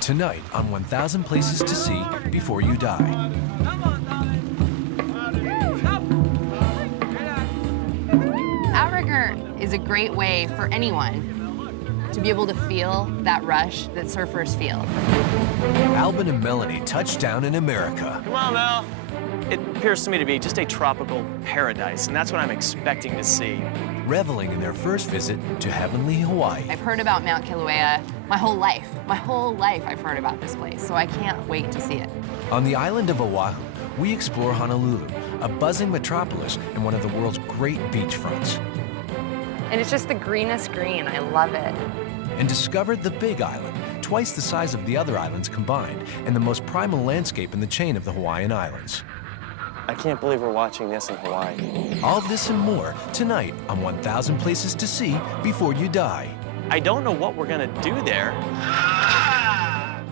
Tonight on 1000 Places to See Before You Die. Outrigger is a great way for anyone to be able to feel that rush that surfers feel. Albin and Melanie touched down in America. Come on, Mel. It appears to me to be just a tropical paradise, and that's what I'm expecting to see. Reveling in their first visit to heavenly Hawaii. I've heard about Mount Kilauea my whole life. My whole life I've heard about this place, so I can't wait to see it. On the island of Oahu, we explore Honolulu, a buzzing metropolis and one of the world's great beachfronts. And it's just the greenest green. I love it. And discovered the Big Island, twice the size of the other islands combined, and the most primal landscape in the chain of the Hawaiian Islands. I can't believe we're watching this in Hawaii. All of this and more tonight on 1000 Places to See Before You Die. I don't know what we're gonna do there,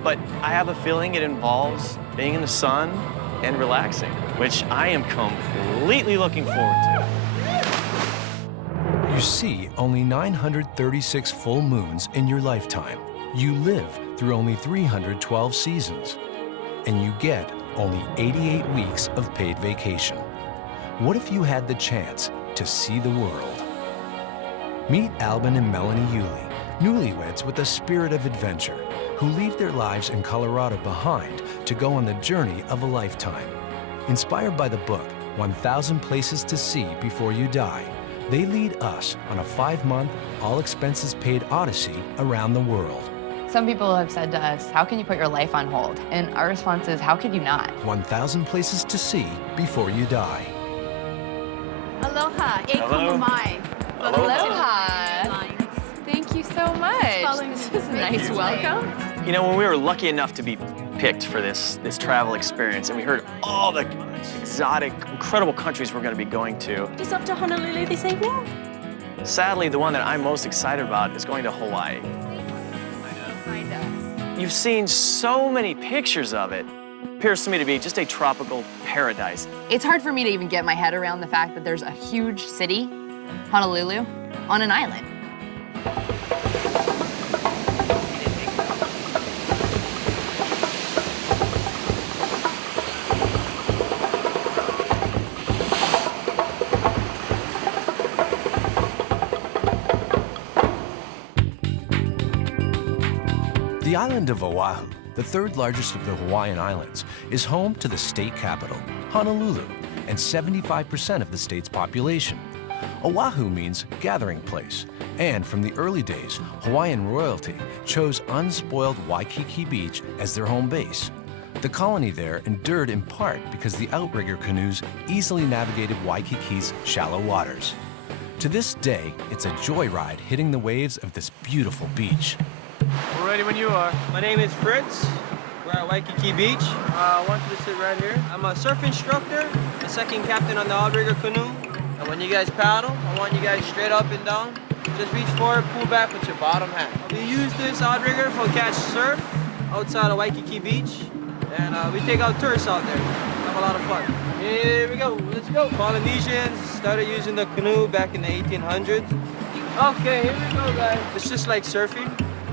but I have a feeling it involves being in the sun and relaxing, which I am completely looking forward to. You see only 936 full moons in your lifetime. You live through only 312 seasons. And you get only 88 weeks of paid vacation. What if you had the chance to see the world? Meet Albin and Melanie Yuli, newlyweds with a spirit of adventure, who leave their lives in Colorado behind to go on the journey of a lifetime. Inspired by the book, 1000 Places to See Before You Die, they lead us on a 5-month, all-expenses-paid odyssey around the world. Some people have said to us, how can you put your life on hold? And our response is, how could you not? 1000 Places to See Before You Die. Aloha, e Hello. mai. Aloha. Thank you so much. This is a nice welcome. You know, when we were lucky enough to be picked for this travel experience, and we heard all the exotic, incredible countries we're gonna be going to, Just off to Honolulu this evening? sadly, the one that I'm most excited about is going to Hawaii. You've seen so many pictures of it. Appears to me to be just a tropical paradise. It's hard for me to even get my head around the fact that there's a huge city, Honolulu, on an island. The island of Oahu, the third largest of the Hawaiian Islands, is home to the state capital, Honolulu, and 75% of the state's population. Oahu means gathering place, and from the early days, Hawaiian royalty chose unspoiled Waikiki Beach as their home base. The colony there endured in part because the outrigger canoes easily navigated Waikiki's shallow waters. To this day, it's a joyride hitting the waves of this beautiful beach. We're ready when you are. My name is Fritz. We're at Waikiki Beach. I want you to sit right here. I'm a surf instructor, the second captain on the outrigger canoe. And when you guys paddle, I want you guys straight up and down. Just reach forward, pull back with your bottom half. We use this outrigger for catch surf outside of Waikiki Beach. And we take out tourists out there. Have a lot of fun. Here we go, let's go. Polynesians started using the canoe back in the 1800s. Okay, here we go, guys. It's just like surfing.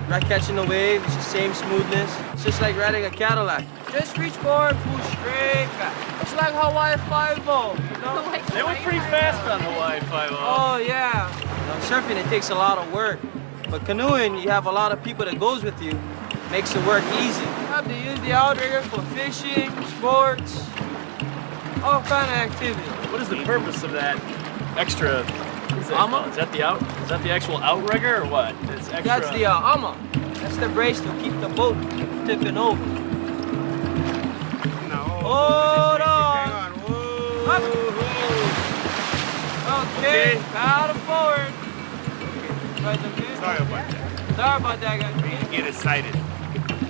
Not catching the wave, it's the same smoothness. It's just like riding a Cadillac. Just reach forward, pull straight back. It's like Hawaii 5-0, you know? They went pretty fast on Hawaii 5-0. Oh, yeah. Now, surfing, it takes a lot of work. But canoeing, you have a lot of people that goes with you. Makes the work easy. You have to use the outrigger for fishing, sports, all kind of activities. What is the purpose of that extra? Is that the actual outrigger or what? It's extra. That's the ama. That's the brace to keep the boat from tipping over. Hold on. Up. Okay, paddle forward. Right, okay? Sorry about that. Sorry about that, guys. Get excited.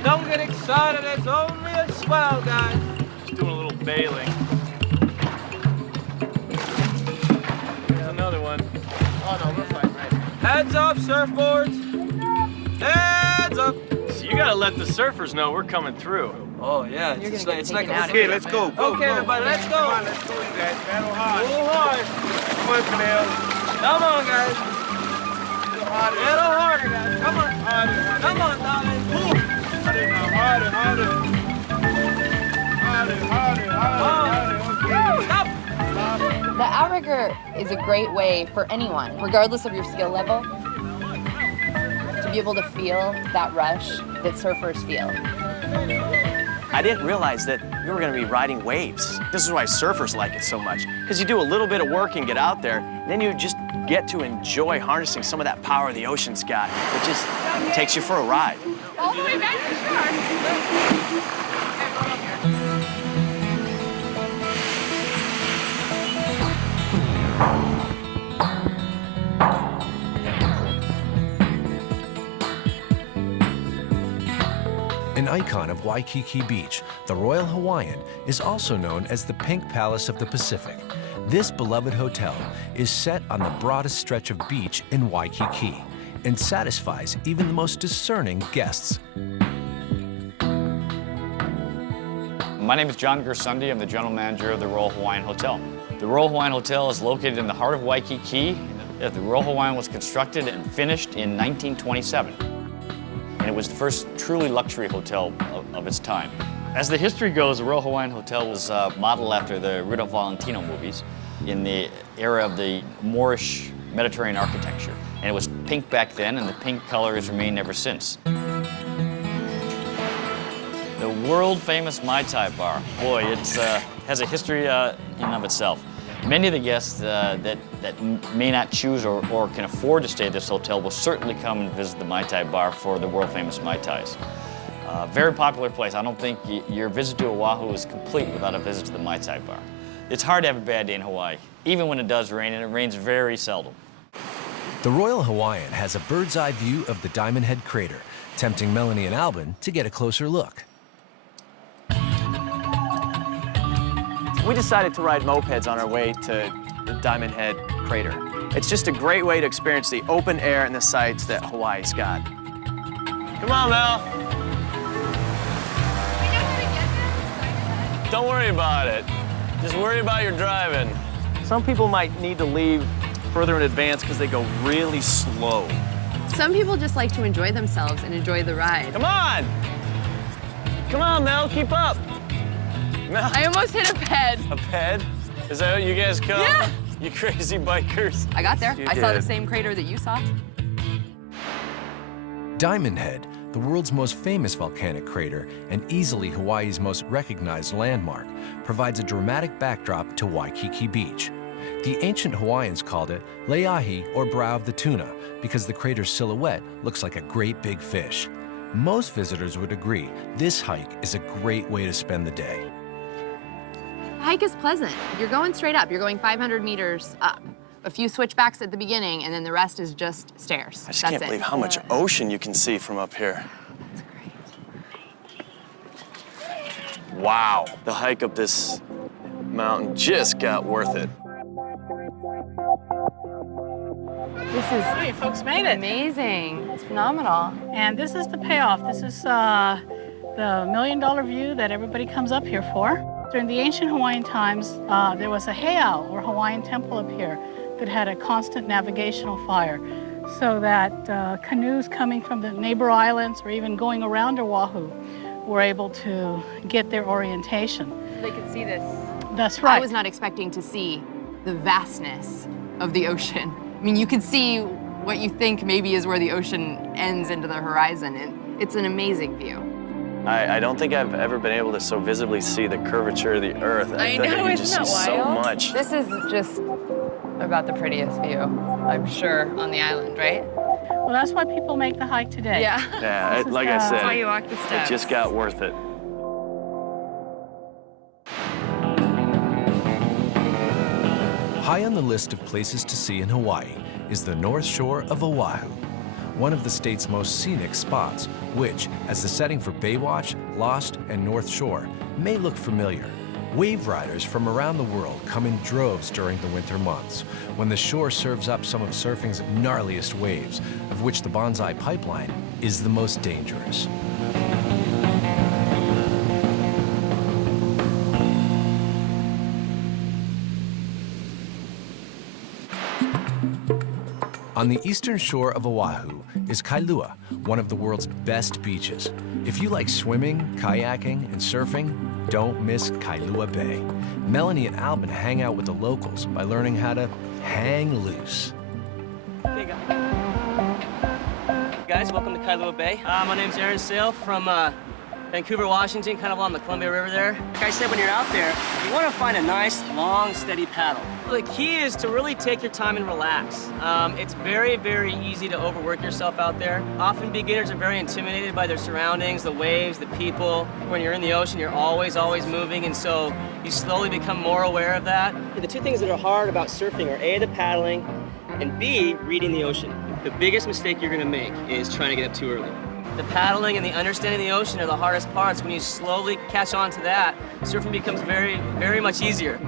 Don't get excited, it's only a swell, guys. Just doing a little bailing. There's another one. Oh no, we're fine, right? Heads up, surfboards. Heads up. So you gotta let the surfers know we're coming through. Oh yeah, it's like a... Okay, let's go. Okay, everybody, let's go. Come on, let's go, you guys. Paddle hard. Pull hard. Come on, Fidel. Come on, guys. Harder. Little harder, guys. Come on. Harder. Come on, darling. Harder now. Outrigger is a great way for anyone, regardless of your skill level, to be able to feel that rush that surfers feel. I didn't realize that we were gonna be riding waves. This is why surfers like it so much, because you do a little bit of work and get out there, and then you just get to enjoy harnessing some of that power the ocean's got. It just takes you for a ride. All the way back to the shore. An icon of Waikiki Beach, the Royal Hawaiian is also known as the Pink Palace of the Pacific. This beloved hotel is set on the broadest stretch of beach in Waikiki and satisfies even the most discerning guests. My name is John Gersundi. I'm the general manager of the Royal Hawaiian Hotel. The Royal Hawaiian Hotel is located in the heart of Waikiki. The Royal Hawaiian was constructed and finished in 1927. And it was the first truly luxury hotel of its time. As the history goes, the Royal Hawaiian Hotel was modeled after the Rita Valentino movies in the era of the Moorish Mediterranean architecture. And it was pink back then, and the pink color has remained ever since. The world-famous Mai Tai bar, boy, it has a history in and of itself. Many of the guests that may not choose or can afford to stay at this hotel will certainly come and visit the Mai Tai bar for the world-famous Mai Tais. Very popular place. I don't think your visit to Oahu is complete without a visit to the Mai Tai bar. It's hard to have a bad day in Hawaii, even when it does rain, and it rains very seldom. The Royal Hawaiian has a bird's eye view of the Diamond Head crater, tempting Melanie and Albin to get a closer look. We decided to ride mopeds on our way to the Diamond Head crater. It's just a great way to experience the open air and the sights that Hawaii's got. Come on, Mel. Don't worry about it. Just worry about your driving. Some people might need to leave further in advance because they go really slow. Some people just like to enjoy themselves and enjoy the ride. Come on! Come on, Mel, keep up. Mel. I almost hit a ped. A ped? Is that what you guys call Yeah. You crazy bikers? I got there. You I saw the did. same crater that you saw. Diamond Head, the world's most famous volcanic crater and easily Hawaii's most recognized landmark, provides a dramatic backdrop to Waikiki Beach. The ancient Hawaiians called it Leahi, or brow of the tuna, because the crater's silhouette looks like a great big fish. Most visitors would agree this hike is a great way to spend the day. The hike is pleasant. You're going straight up. You're going 500 meters up. A few switchbacks at the beginning, and then the rest is just stairs. I just That's can't it. believe how much ocean you can see from up here. That's great. Wow. The hike up this mountain just got worth it. This is Hey, folks made it. amazing. It's phenomenal. And this is the payoff. This is the $1 million view that everybody comes up here for. During the ancient Hawaiian times, there was a heiau, or Hawaiian temple up here, that had a constant navigational fire, so that canoes coming from the neighbor islands or even going around Oahu were able to get their orientation. They could see this. That's right. I was not expecting to see the vastness of the ocean. I mean, you could see what you think maybe is where the ocean ends into the horizon, and it's an amazing view. I don't think I've ever been able to so visibly see the curvature of the earth. I feel like know, you isn't just that see so wild? much. This is just about the prettiest view, I'm sure, on the island, right? Well, that's why people make the hike today. Yeah. Yeah, This is, like I that's said, why you walk the it steps. just got worth it. High on the list of places to see in Hawaii is the North Shore of Oahu, one of the state's most scenic spots, which, as the setting for Baywatch, Lost, and North Shore, may look familiar. Wave riders from around the world come in droves during the winter months, when the shore serves up some of surfing's gnarliest waves, of which the Banzai Pipeline is the most dangerous. On the eastern shore of Oahu is Kailua, one of the world's best beaches. If you like swimming, kayaking, and surfing, don't miss Kailua Bay. Melanie and Albin hang out with the locals by learning how to hang loose. Hey guys, welcome to Kailua Bay. My name's Aaron Sale from Vancouver, Washington, kind of along the Columbia River there. Like I said, when you're out there, you want to find a nice, long, steady paddle. The key is to really take your time and relax. It's very, very easy to overwork yourself out there. Often beginners are very intimidated by their surroundings, the waves, the people. When you're in the ocean, you're always moving, and so you slowly become more aware of that. The two things that are hard about surfing are A, the paddling, and B, reading the ocean. The biggest mistake you're gonna make is trying to get up too early. The paddling and the understanding the ocean are the hardest parts. When you slowly catch on to that, surfing becomes very, very much easier.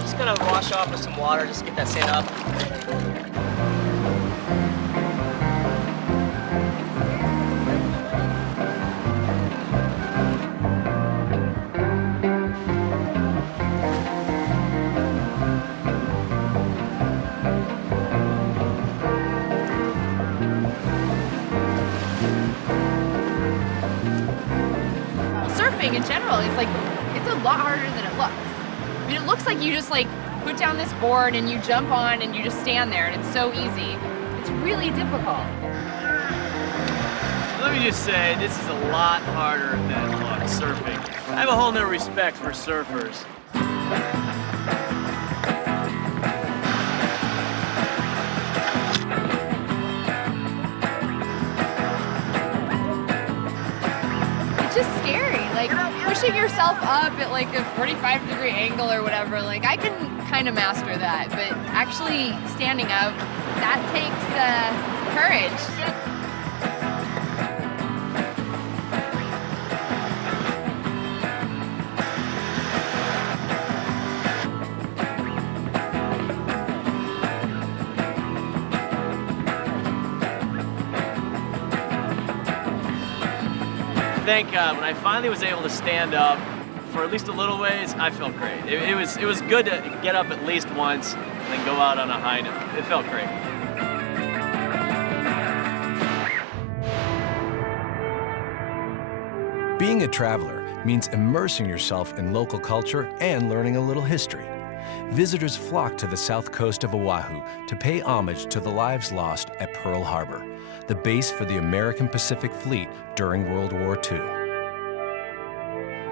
Just gonna wash off with some water, just get that sand up. Surfing in general is like, it's a lot harder than it looks. I mean, it looks like you just like put down this board and you jump on and you just stand there and it's so easy. It's really difficult. Let me just say, this is a lot harder than it looks, surfing. I have a whole new respect for surfers. It's just scary, like pushing yourself up at like a 45-degree angle or whatever. Like I can kind of master that, but actually standing up, that takes courage. I think when I finally was able to stand up for at least a little ways, I felt great. It was good to get up at least once and then go out on a high note. It felt great. Being a traveler means immersing yourself in local culture and learning a little history. Visitors flock to the south coast of Oahu to pay homage to the lives lost at Pearl Harbor, the base for the American Pacific Fleet during World War II.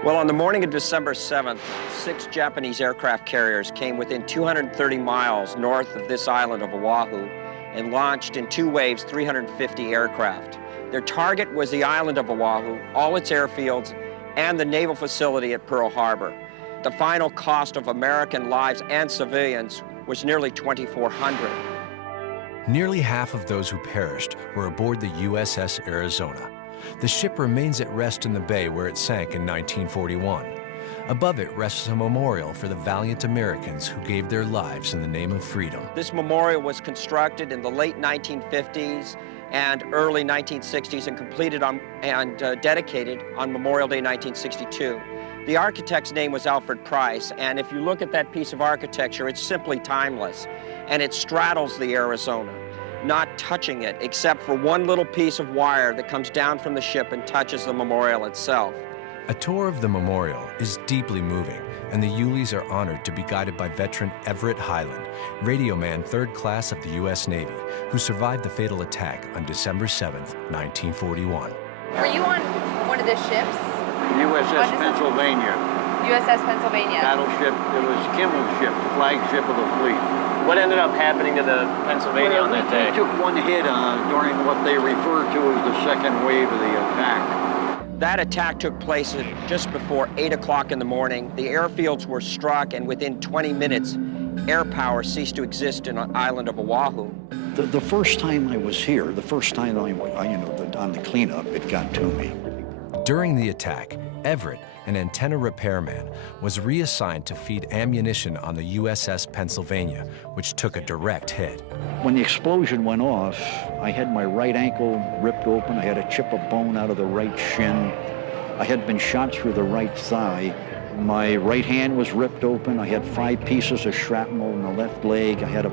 Well, on the morning of December 7th, 6 Japanese aircraft carriers came within 230 miles north of this island of Oahu and launched in 2 waves 350 aircraft. Their target was the island of Oahu, all its airfields, and the naval facility at Pearl Harbor. The final cost of American lives and civilians was nearly $2,400. Nearly half of those who perished were aboard the USS Arizona. The ship remains at rest in the bay where it sank in 1941. Above it rests a memorial for the valiant Americans who gave their lives in the name of freedom. This memorial was constructed in the late 1950s and early 1960s and completed on and dedicated on Memorial Day 1962. The architect's name was Alfred Price, and if you look at that piece of architecture, it's simply timeless. And it straddles the Arizona, not touching it except for one little piece of wire that comes down from the ship and touches the memorial itself. A tour of the memorial is deeply moving, and the Yulees are honored to be guided by veteran Everett Highland, radio man 3rd class of the U.S. Navy, who survived the fatal attack on December 7th, 1941. Were you on one of the ships? USS Pennsylvania. USS Pennsylvania. Battleship, it was Kimmel's ship, the flagship of the fleet. What ended up happening to the Pennsylvania on that day? They took one hit during what they refer to as the second wave of the attack. That attack took place at just before 8 o'clock in the morning. The airfields were struck, and within 20 minutes, air power ceased to exist in the island of Oahu. The first time I was here, the first time on the cleanup, it got to me. During the attack, Everett, an antenna repairman, was reassigned to feed ammunition on the USS Pennsylvania, which took a direct hit. When the explosion went off, I had my right ankle ripped open. I had a chip of bone out of the right shin. I had been shot through the right thigh. My right hand was ripped open. I had 5 pieces of shrapnel in the left leg. I had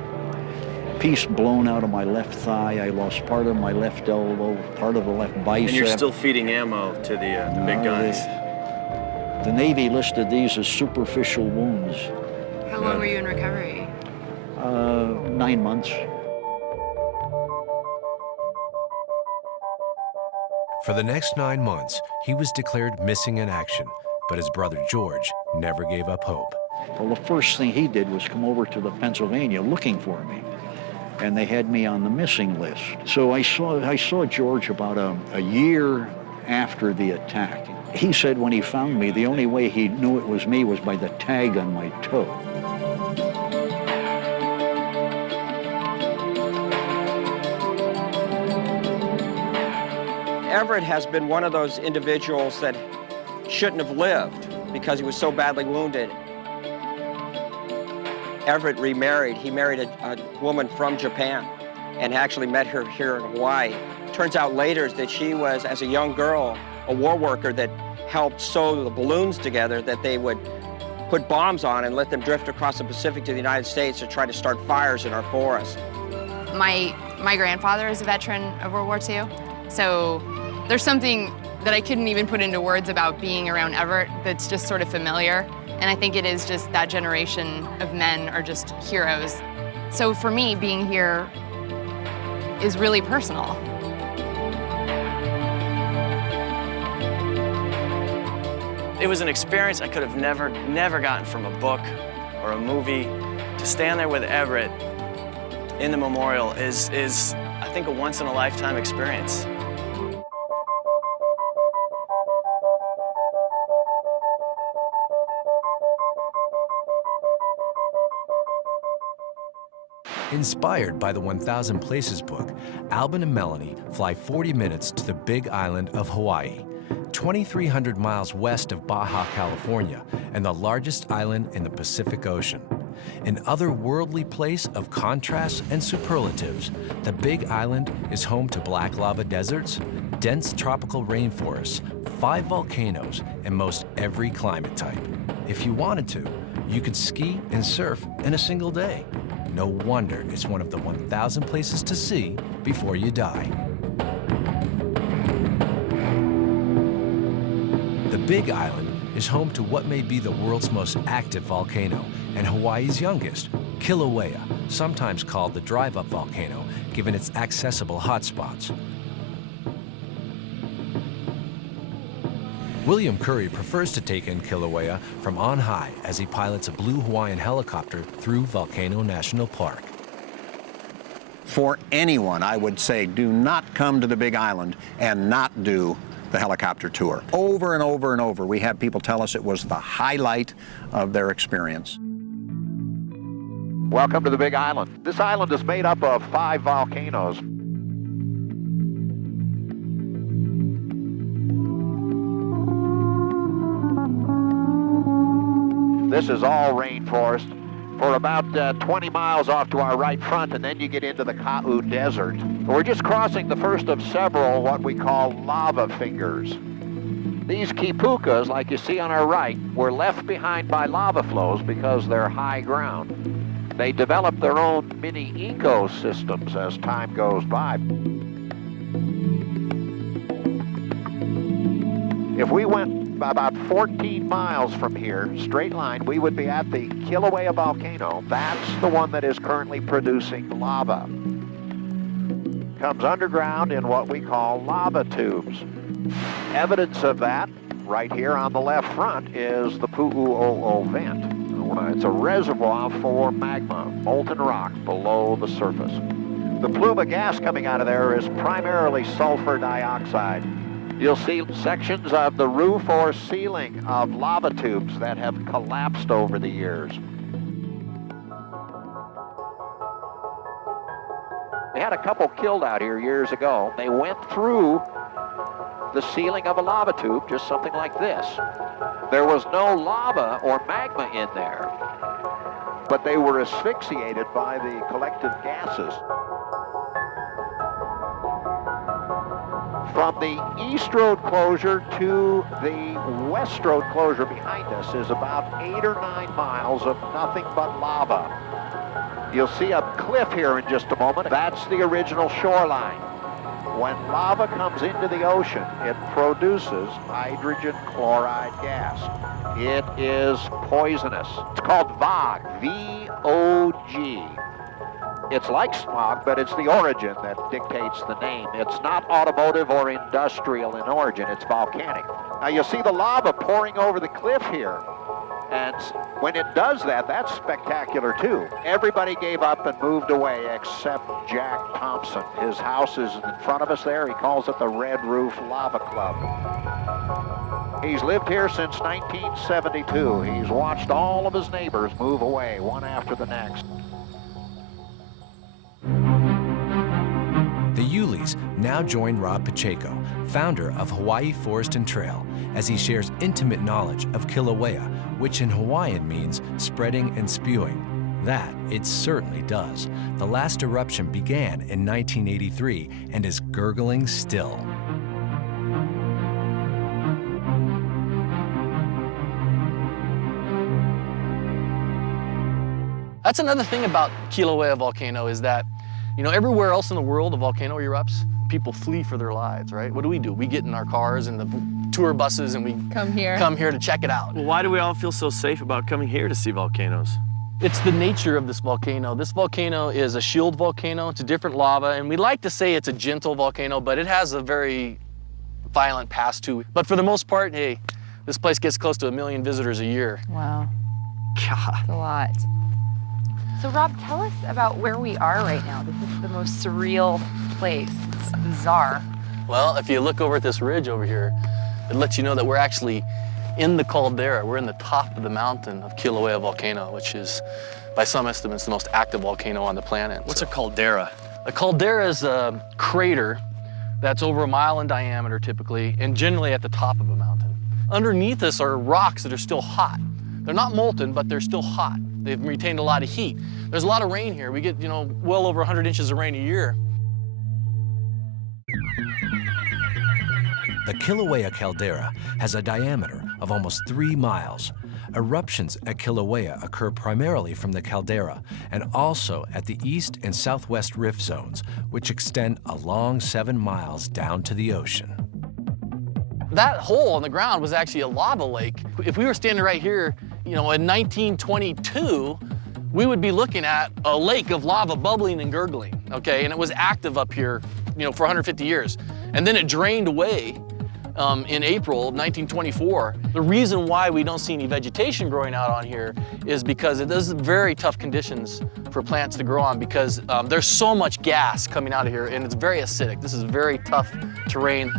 piece blown out of my left thigh. I lost part of my left elbow, part of the left bicep. And you're still feeding ammo to the big guns. The Navy listed these as superficial wounds. How long were you in recovery? 9 months. For the next 9 months, he was declared missing in action, but his brother George never gave up hope. Well, the first thing he did was come over to the Pennsylvania looking for me, and they had me on the missing list. So I saw George about a year after the attack. He said when he found me, the only way he knew it was me was by the tag on my toe. Everett has been one of those individuals that shouldn't have lived because he was so badly wounded. Everett remarried. He married a woman from Japan and actually met her here in Hawaii. Turns out later that she was, as a young girl, a war worker that helped sew the balloons together that they would put bombs on and let them drift across the Pacific to the United States to try to start fires in our forests. My grandfather is a veteran of World War II, so there's something that I couldn't even put into words about being around Everett that's just sort of familiar. And I think it is just that generation of men are just heroes. So for me, being here is really personal. It was an experience I could have never gotten from a book or a movie. To stand there with Everett in the memorial is I think, a once-in-a-lifetime experience. Inspired by the 1000 Places book, Albin and Melanie fly 40 minutes to the Big Island of Hawaii, 2,300 miles west of Baja, California, and the largest island in the Pacific Ocean. An otherworldly place of contrasts and superlatives, the Big Island is home to black lava deserts, dense tropical rainforests, 5 volcanoes, and most every climate type. If you wanted to, you could ski and surf in a single day. No wonder it's one of the 1,000 places to see before you die. The Big Island is home to what may be the world's most active volcano and Hawaii's youngest, Kilauea, sometimes called the drive-up volcano, given its accessible hotspots. William Curry prefers to take in Kilauea from on high as he pilots a Blue Hawaiian helicopter through Volcano National Park. For anyone, I would say, do not come to the Big Island and not do the helicopter tour. Over and over and over, we had people tell us it was the highlight of their experience. Welcome to the Big Island. This island is made up of 5 volcanoes. This is all rainforest for about 20 miles off to our right front, and then you get into the Ka'u Desert. We're just crossing the first of several what we call lava fingers. These kipukas, like you see on our right, were left behind by lava flows because they're high ground. They develop their own mini ecosystems as time goes by. If we went about 14 miles from here, straight line, we would be at the Kilauea volcano. That's the one that is currently producing lava. Comes underground in what we call lava tubes. Evidence of that, right here on the left front, is the Pu'u'o'o vent. It's a reservoir for magma, molten rock below the surface. The plume of gas coming out of there is primarily sulfur dioxide. You'll see sections of the roof or ceiling of lava tubes that have collapsed over the years. They had a couple killed out here years ago. They went through the ceiling of a lava tube, just something like this. There was no lava or magma in there, but they were asphyxiated by the collective gases. From the east road closure to the west road closure behind us is about 8 or 9 miles of nothing but lava. You'll see a cliff here in just a moment. That's the original shoreline. When lava comes into the ocean, it produces hydrogen chloride gas. It is poisonous. It's called VOG, V-O-G. It's like smog, but it's the origin that dictates the name. It's not automotive or industrial in origin, it's volcanic. Now you see the lava pouring over the cliff here. And when it does that, that's spectacular too. Everybody gave up and moved away except Jack Thompson. His house is in front of us there. He calls it the Red Roof Lava Club. He's lived here since 1972. He's watched all of his neighbors move away, one after the next. The Yulis now join Rob Pacheco, founder of Hawaii Forest and Trail, as he shares intimate knowledge of Kilauea, which in Hawaiian means spreading and spewing. That it certainly does. The last eruption began in 1983 and is gurgling still. That's another thing about Kilauea volcano is that, you know, everywhere else in the world a volcano erupts, people flee for their lives, right? What do? We get in our cars and the tour buses and we come here to check it out. Well, why do we all feel so safe about coming here to see volcanoes? It's the nature of this volcano. This volcano is a shield volcano. It's a different lava, and we like to say it's a gentle volcano, but it has a very violent past too. But for the most part, hey, this place gets close to 1 million visitors a year. Wow. God. That's a lot. So Rob, tell us about where we are right now. This is the most surreal place. It's bizarre. Well, if you look over at this ridge over here, it lets you know that we're actually in the caldera. We're in the top of the mountain of Kilauea volcano, which is, by some estimates, the most active volcano on the planet. What's a caldera? A caldera is a crater that's over 1 mile in diameter typically, and generally at the top of a mountain. Underneath us are rocks that are still hot. They're not molten, but they're still hot. They've retained a lot of heat. There's a lot of rain here. We get, you know, well over 100 inches of rain a year. The Kilauea caldera has a diameter of almost 3 miles. Eruptions at Kilauea occur primarily from the caldera and also at the east and southwest rift zones, which extend a long 7 miles down to the ocean. That hole in the ground was actually a lava lake. If we were standing right here, you know, in 1922, we would be looking at a lake of lava bubbling and gurgling, okay? And it was active up here, you know, for 150 years. And then it drained away in April of 1924. The reason why we don't see any vegetation growing out on here is because it is very tough conditions for plants to grow on because there's so much gas coming out of here and it's very acidic. This is very tough terrain.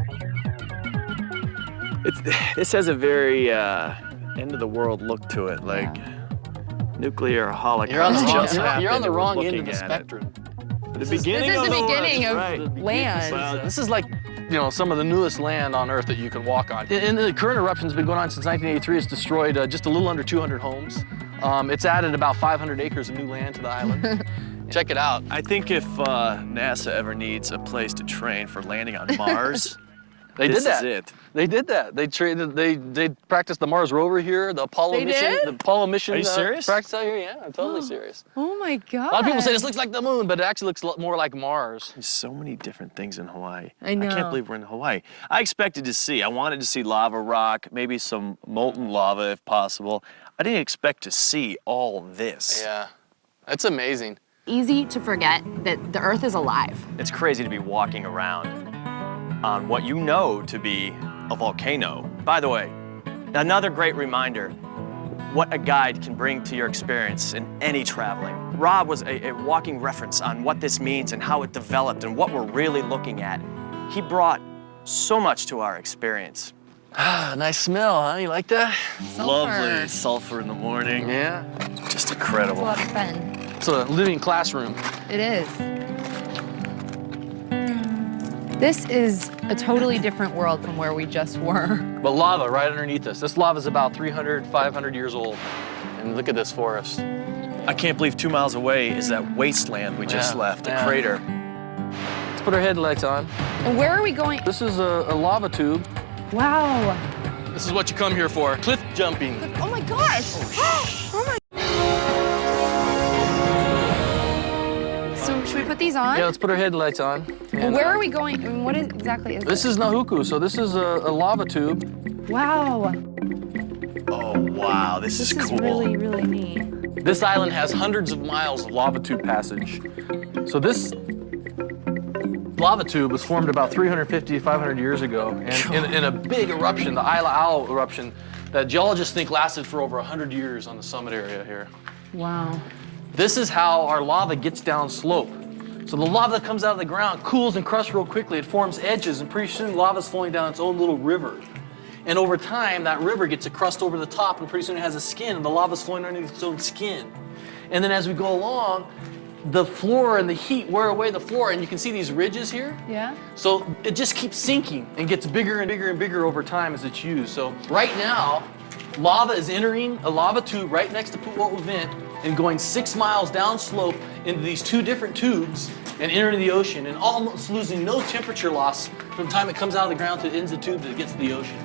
This has a very end of the world look to it, like nuclear holocaust. You're on the wrong end of the spectrum. The beginning this is the beginning of right. land. This is like, you know, some of the newest land on Earth that you can walk on. And the current eruption's been going on since 1983. It's destroyed just a little under 200 homes. It's added about 500 acres of new land to the island. Check it out. I think if NASA ever needs a place to train for landing on Mars, This is it. They did that. They practiced the Mars rover here, the Apollo mission. The Apollo mission. Are you serious? Practiced out here, yeah, I'm totally serious. Oh my God. A lot of people say this looks like the moon, but it actually looks a lot more like Mars. There's so many different things in Hawaii. I know. I can't believe we're in Hawaii. I wanted to see lava rock, maybe some molten lava if possible. I didn't expect to see all this. Yeah, it's amazing. Easy to forget that the Earth is alive. It's crazy to be walking around on what you know to be a volcano. By the way, another great reminder what a guide can bring to your experience in any traveling. Rob was a walking reference on what this means and how it developed and what we're really looking at. He brought so much to our experience. Ah, nice smell, huh? You like that? Sulfur. Lovely sulfur in the morning. Yeah. Just It's a incredible. lot of fun. It's a living classroom. It is. This is a totally different world from where we just were. But lava right underneath us. This lava is about 300, 500 years old. And look at this forest. I can't believe 2 miles away is that wasteland we just left, a crater. Let's put our headlights on. And where are we going? This is a lava tube. Wow. This is what you come here for, cliff jumping. Oh my gosh. Oh my. So should we put these on? Yeah, let's put our headlights on. And, Where are we going? I mean, what exactly is this? This is Nahuku, so this is a lava tube. Wow. Oh, wow, this is cool. Really, really neat. This island has hundreds of miles of lava tube passage. So this lava tube was formed about 350, 500 years ago, and in a big eruption, the Isla Owl eruption, that geologists think lasted for over 100 years on the summit area here. Wow. This is how our lava gets down slope. So the lava that comes out of the ground cools and crusts real quickly. It forms edges, and pretty soon lava's flowing down its own little river. And over time, that river gets a crust over the top, and pretty soon it has a skin, and the lava's flowing underneath its own skin. And then as we go along, the floor and the heat wear away the floor, and you can see these ridges here. Yeah. So it just keeps sinking and gets bigger and bigger and bigger over time as it's used. So right now, lava is entering a lava tube right next to Putwaltwa Vent and going 6 miles down slope into these 2 different tubes and entering the ocean, and almost losing no temperature loss from the time it comes out of the ground to it ends the tube that it gets to the ocean.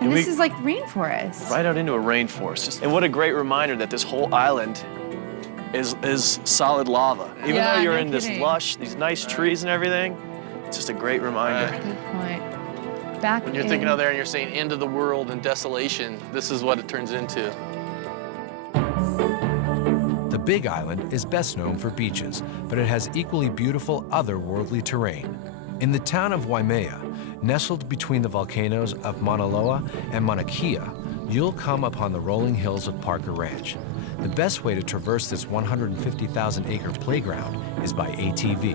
And this is like rainforest. Right out into a rainforest. And what a great reminder that this whole island is solid lava. Even though you're in this lush, these nice trees and everything, it's just a great reminder. Good point. Back When you're thinking out there and you're saying end of the world and desolation, this is what it turns into. The Big Island is best known for beaches, but it has equally beautiful otherworldly terrain. In the town of Waimea, nestled between the volcanoes of Mauna Loa and Mauna Kea, you'll come upon the rolling hills of Parker Ranch. The best way to traverse this 150,000-acre playground is by ATV.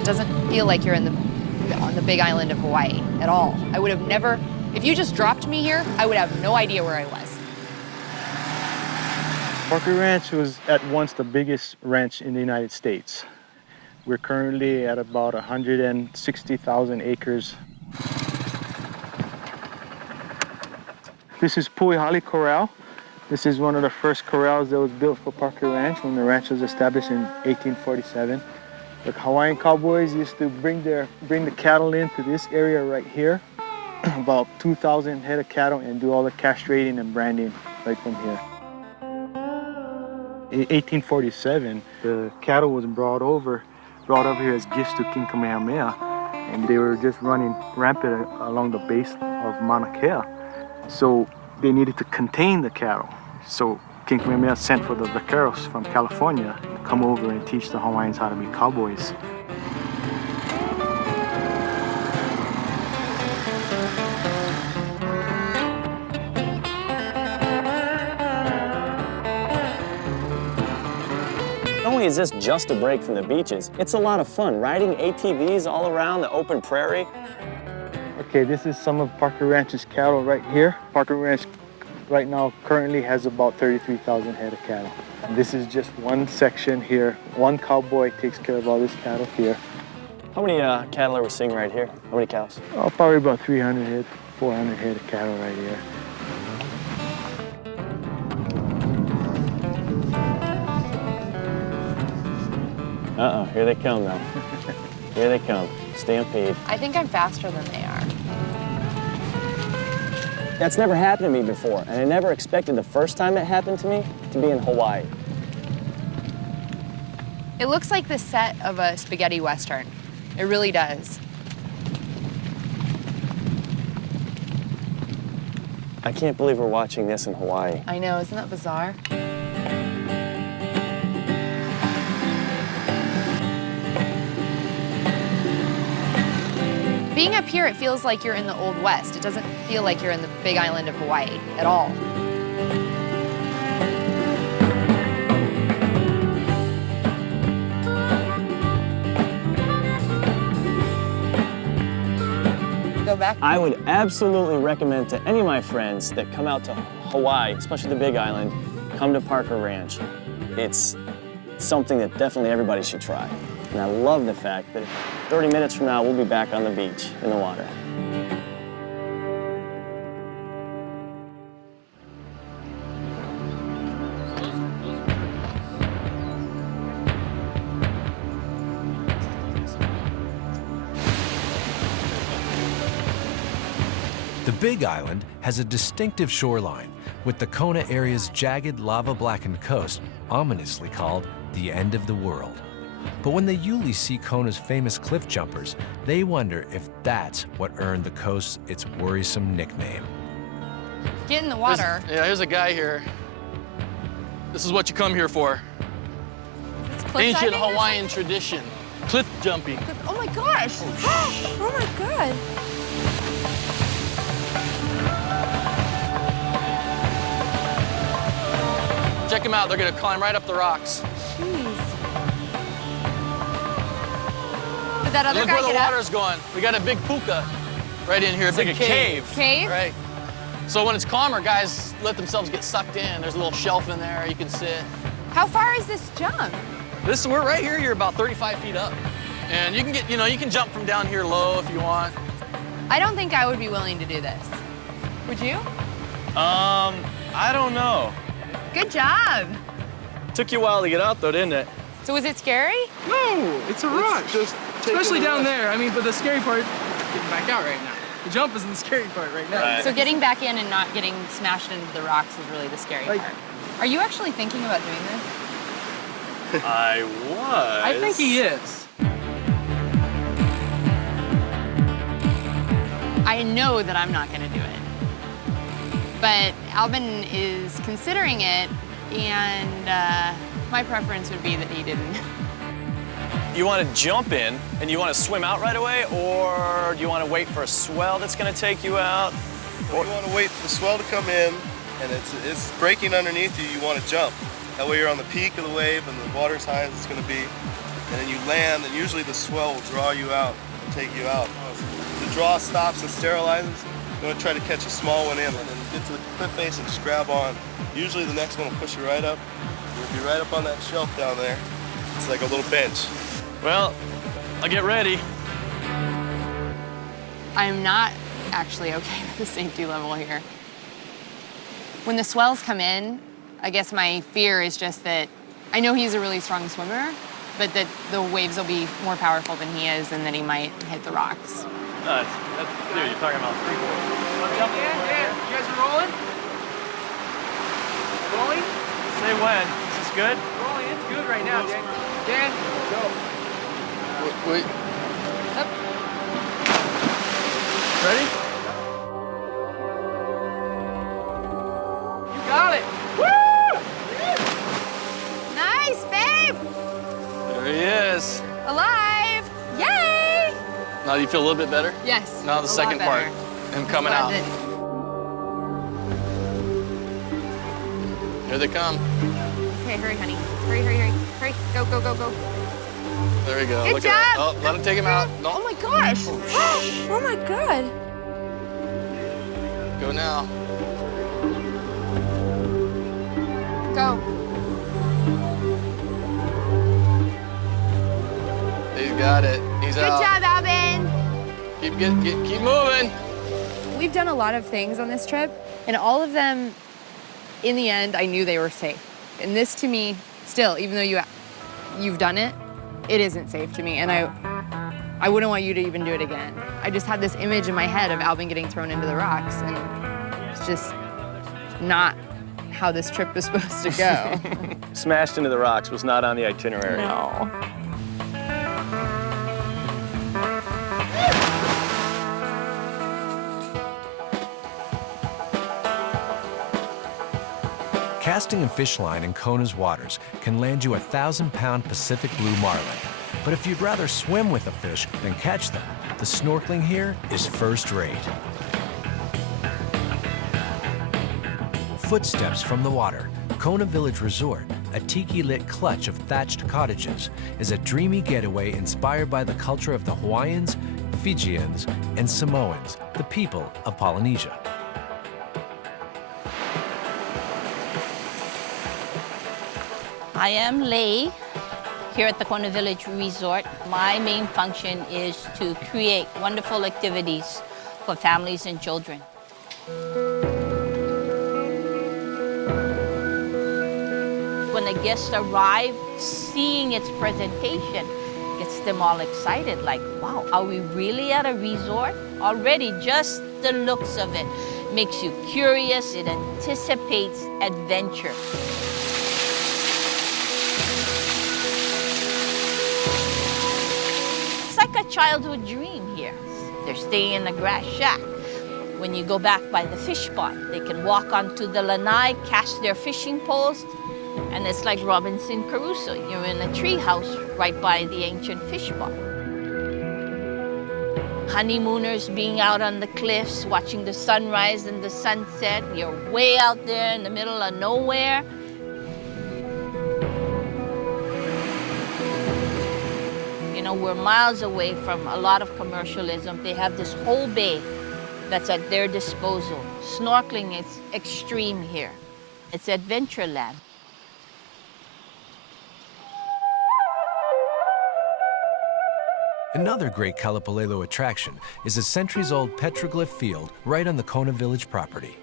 It doesn't feel like you're on the Big Island of Hawaii at all. I would have never, if you just dropped me here, I would have no idea where I was. Parker Ranch was at once the biggest ranch in the United States. We're currently at about 160,000 acres. This is Puihali Corral. This is one of the first corrals that was built for Parker Ranch when the ranch was established in 1847. The Hawaiian cowboys used to bring the cattle into this area right here, about 2,000 head of cattle, and do all the castrating and branding right from here. In 1847, the cattle was brought over here as gifts to King Kamehameha, and they were just running rampant along the base of Mauna Kea. So they needed to contain the cattle. So King Kamehameha sent for the vaqueros from California to come over and teach the Hawaiians how to be cowboys. Not only is this just a break from the beaches, it's a lot of fun riding ATVs all around the open prairie. Okay, this is some of Parker Ranch's cattle right here. Parker Ranch right now currently has about 33,000 head of cattle. And this is just one section here. One cowboy takes care of all this cattle here. How many cattle are we seeing right here? How many cows? Oh, probably about 300 head, 400 head of cattle right here. Uh-oh, here they come now. Here they come, stampede. I think I'm faster than they are. That's never happened to me before, and I never expected the first time it happened to me to be in Hawaii. It looks like the set of a spaghetti western. It really does. I can't believe we're watching this in Hawaii. I know, isn't that bizarre? Being up here, it feels like you're in the Old West. It doesn't feel like you're in the Big Island of Hawaii at all. Go back. I would absolutely recommend to any of my friends that come out to Hawaii, especially the Big Island, come to Parker Ranch. It's something that definitely everybody should try. And I love the fact that 30 minutes from now, we'll be back on the beach in the water. Big Island has a distinctive shoreline, with the Kona area's jagged lava-blackened coast ominously called the end of the world. But when the Yuli see Kona's famous cliff jumpers, they wonder if that's what earned the coast its worrisome nickname. Get in the water. Here's a guy here. This is what you come here for. Ancient Hawaiian tradition. Cliff jumping. Oh my gosh. Oh my God. Check them out. They're going to climb right up the rocks. Jeez. Did that other Look guy where the get up? water's going. We got a big puka right in here. It's like a cave. Cave? Right. So when it's calmer, guys let themselves get sucked in. There's a little shelf in there you can sit. How far is this jump? We're right here. You're about 35 feet up. And you can get, you can jump from down here low if you want. I don't think I would be willing to do this. Would you? I don't know. Good job. Took you a while to get out, though, didn't it? So was it scary? No, it's a rush. Especially down there. I mean, but the scary part is getting back out right now. The jump is the scary part right now. Right. So getting back in and not getting smashed into the rocks is really the scary part. Are you actually thinking about doing this? I was. I think he is. I know that I'm not going to do it. But Albin is considering it, and my preference would be that he didn't. You want to jump in and you want to swim out right away, or do you want to wait for a swell that's going to take you out? Or you want to wait for the swell to come in, and it's breaking underneath you. You want to jump. That way you're on the peak of the wave and the water's high as it's going to be. And then you land, and usually the swell will draw you out and take you out. The draw stops and sterilizes. You want to try to catch a small one in, and then get to the cliff face and just grab on. Usually the next one will push you right up. You'll be right up on that shelf down there. It's like a little bench. Well, I'll get ready. I'm not actually okay with the safety level here. When the swells come in, I guess my fear is just that I know he's a really strong swimmer, but that the waves will be more powerful than he is and that he might hit the rocks. Dude, you're talking about freeboard. Jump in, Dan. You guys are rolling? Rolling? Say when. Is this good? Rolling. It's good right now, Dan. Dan, go. Wait. Up. Ready? You got it. Woo! Nice, babe! There he is. Alive! Yay! Now do you feel a little bit better? Yes. Now the second part, him coming out. Here they come. Okay, hurry, honey. Hurry, hurry, hurry. Hurry, go, go, go, go. There we go. Good Look job. at that. Oh, let him take him out. No. Oh my gosh. Oh my God. Go now. Go. He's got it. He's Good out. job, Albin. Keep moving. We've done a lot of things on this trip, and all of them, in the end, I knew they were safe. And this, to me, still, even though you've done it, it isn't safe to me, and I wouldn't want you to even do it again. I just had this image in my head of Albin getting thrown into the rocks, and it's just not how this trip was supposed to go. Smashed into the rocks was not on the itinerary. No. Casting a fish line in Kona's waters can land you a 1,000-pound Pacific blue marlin. But if you'd rather swim with a fish than catch them, the snorkeling here is first-rate. Footsteps from the water, Kona Village Resort, a tiki-lit clutch of thatched cottages, is a dreamy getaway inspired by the culture of the Hawaiians, Fijians, and Samoans, the people of Polynesia. I am Lei here at the Kona Village Resort. My main function is to create wonderful activities for families and children. When the guests arrive, seeing its presentation gets gets them all excited, like, wow, are we really at a resort? Already just the looks of it makes you curious. It anticipates adventure. It's like a childhood dream here. They're staying in a grass shack. When you go back by the fish pond, they can walk onto the lanai, cast their fishing poles, and it's like Robinson Crusoe. You're in a tree house right by the ancient fish pond. Honeymooners being out on the cliffs, watching the sunrise and the sunset. You're way out there in the middle of nowhere. You know, we're miles away from a lot of commercialism. They have this whole bay that's at their disposal. Snorkeling is extreme here. It's Adventureland. Another great Kalapalelo attraction is a centuries-old petroglyph field right on the Kona Village property.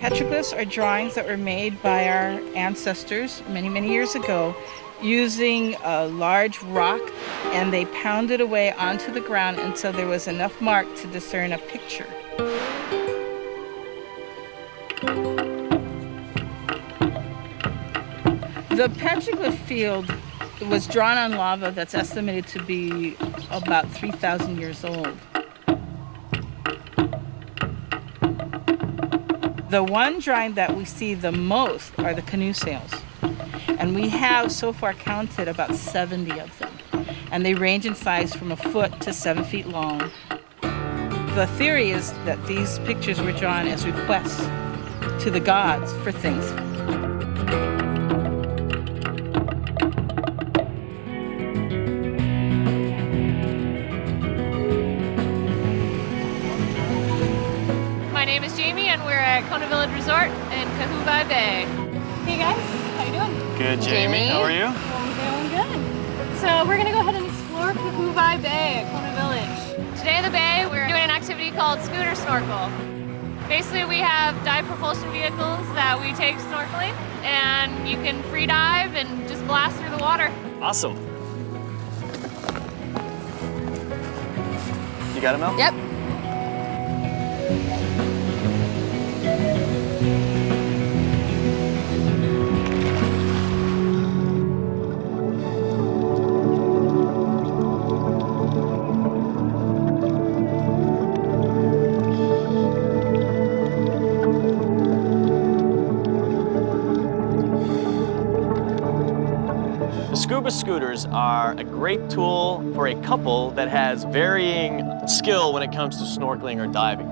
Petroglyphs are drawings that were made by our ancestors many, many years ago using a large rock, and they pounded away onto the ground until there was enough mark to discern a picture. The petroglyph field was drawn on lava that's estimated to be about 3,000 years old. The one drawing that we see the most are the canoe sails. And we have so far counted about 70 of them. And they range in size from a foot to 7 feet long. The theory is that these pictures were drawn as requests to the gods for things. My name is Jamie, and we're at Kona Village Resort in Kahubai Bay. Hey guys, how you doing? Good, Jamie. How are you? I'm doing good. So we're gonna go ahead and explore Kahubai Bay at Kona Village. Today at the bay, we're doing an activity called scooter snorkel. Basically, we have dive propulsion vehicles that we take snorkeling, and you can free dive and just blast through the water. Awesome. You got it, Mel? Yep. Scuba scooters are a great tool for a couple that has varying skill when it comes to snorkeling or diving.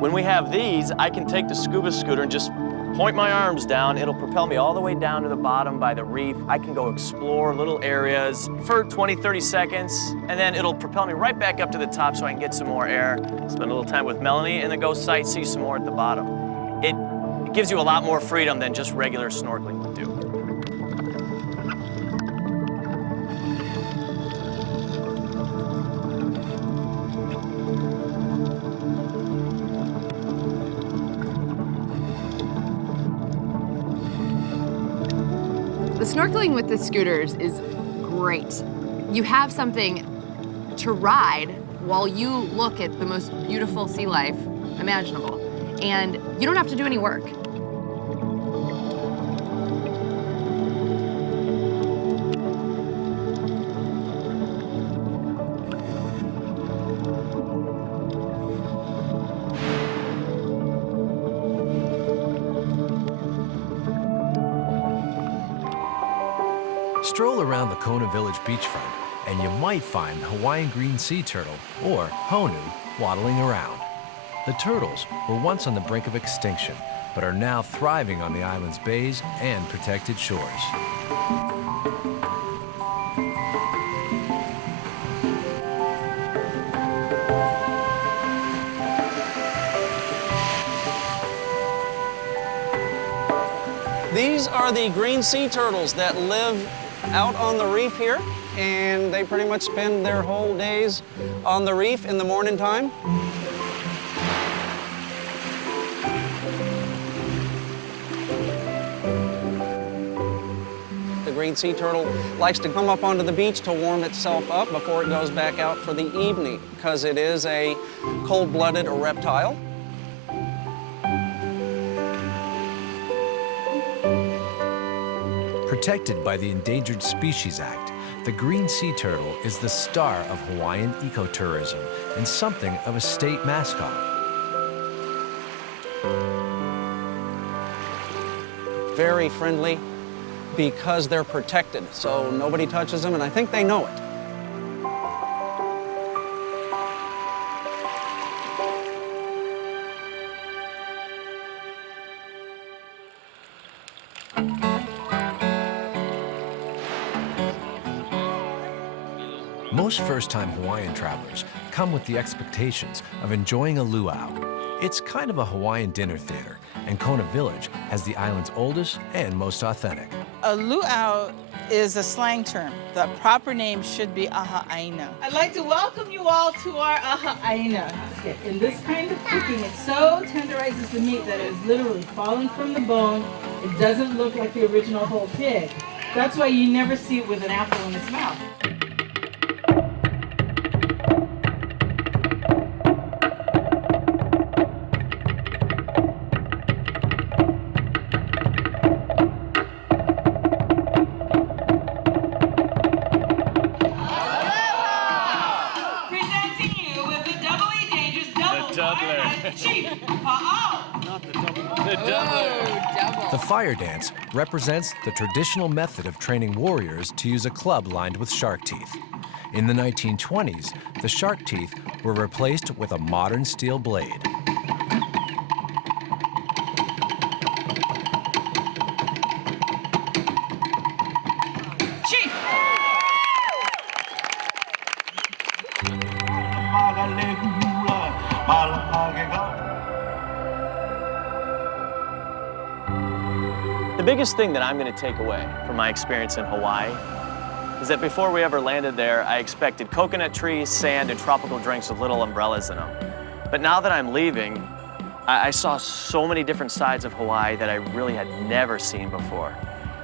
When we have these, I can take the scuba scooter and just point my arms down. It'll propel me all the way down to the bottom by the reef. I can go explore little areas for 20, 30 seconds, and then it'll propel me right back up to the top so I can get some more air, spend a little time with Melanie, and then go sightsee some more at the bottom. It gives you a lot more freedom than just regular snorkeling would do. The snorkeling with the scooters is great. You have something to ride while you look at the most beautiful sea life imaginable. And you don't have to do any work. Stroll around the Kona Village beachfront, and you might find the Hawaiian green sea turtle, or honu, waddling around. The turtles were once on the brink of extinction, but are now thriving on the island's bays and protected shores. These are the green sea turtles that live out on the reef here, and they pretty much spend their whole days on the reef in the morning time. green sea turtle likes to come up onto the beach to warm itself up before it goes back out for the evening, because it is a cold-blooded reptile. Protected by the Endangered Species Act, the green sea turtle is the star of Hawaiian ecotourism and something of a state mascot. Very friendly because they're protected, so nobody touches them, and I think they know it. Most first-time Hawaiian travelers come with the expectations of enjoying a luau. It's kind of a Hawaiian dinner theater, and Kona Village has the island's oldest and most authentic. A luau is a slang term. The proper name should be aha'aina. I'd like to welcome you all to our aha'aina. In this kind of cooking, it so tenderizes the meat that it is literally falling from the bone. It doesn't look like the original whole pig. That's why you never see it with an apple in its mouth. The fire dance represents the traditional method of training warriors to use a club lined with shark teeth. In the 1920s, the shark teeth were replaced with a modern steel blade. Chief! The biggest thing that I'm going to take away from my experience in Hawaii is that before we ever landed there, I expected coconut trees, sand, and tropical drinks with little umbrellas in them. But now that I'm leaving, I saw so many different sides of Hawaii that I really had never seen before.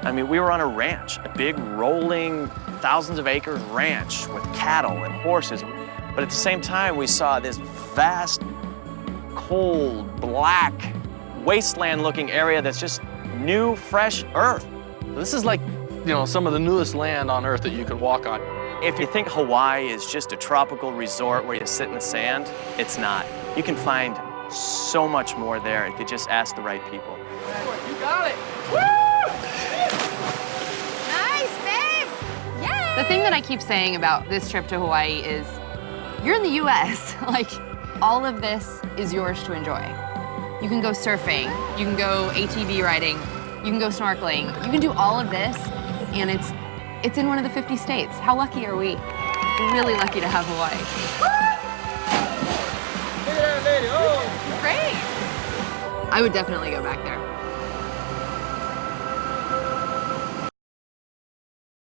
I mean, we were on a ranch, a big rolling, thousands of acres ranch with cattle and horses. But at the same time, we saw this vast, cold, black, wasteland-looking area that's just new, fresh earth. This is like, you know, some of the newest land on Earth that you could walk on. If you think Hawaii is just a tropical resort where you sit in the sand, it's not. You can find so much more there if you just ask the right people. You got it! Nice, babe! Yay! The thing that I keep saying about this trip to Hawaii is, you're in the US. Like, all of this is yours to enjoy. You can go surfing, you can go ATV riding, you can go snorkeling, you can do all of this, and it's in one of the 50 states. How lucky are we? We're really lucky to have Hawaii. Great! I would definitely go back there.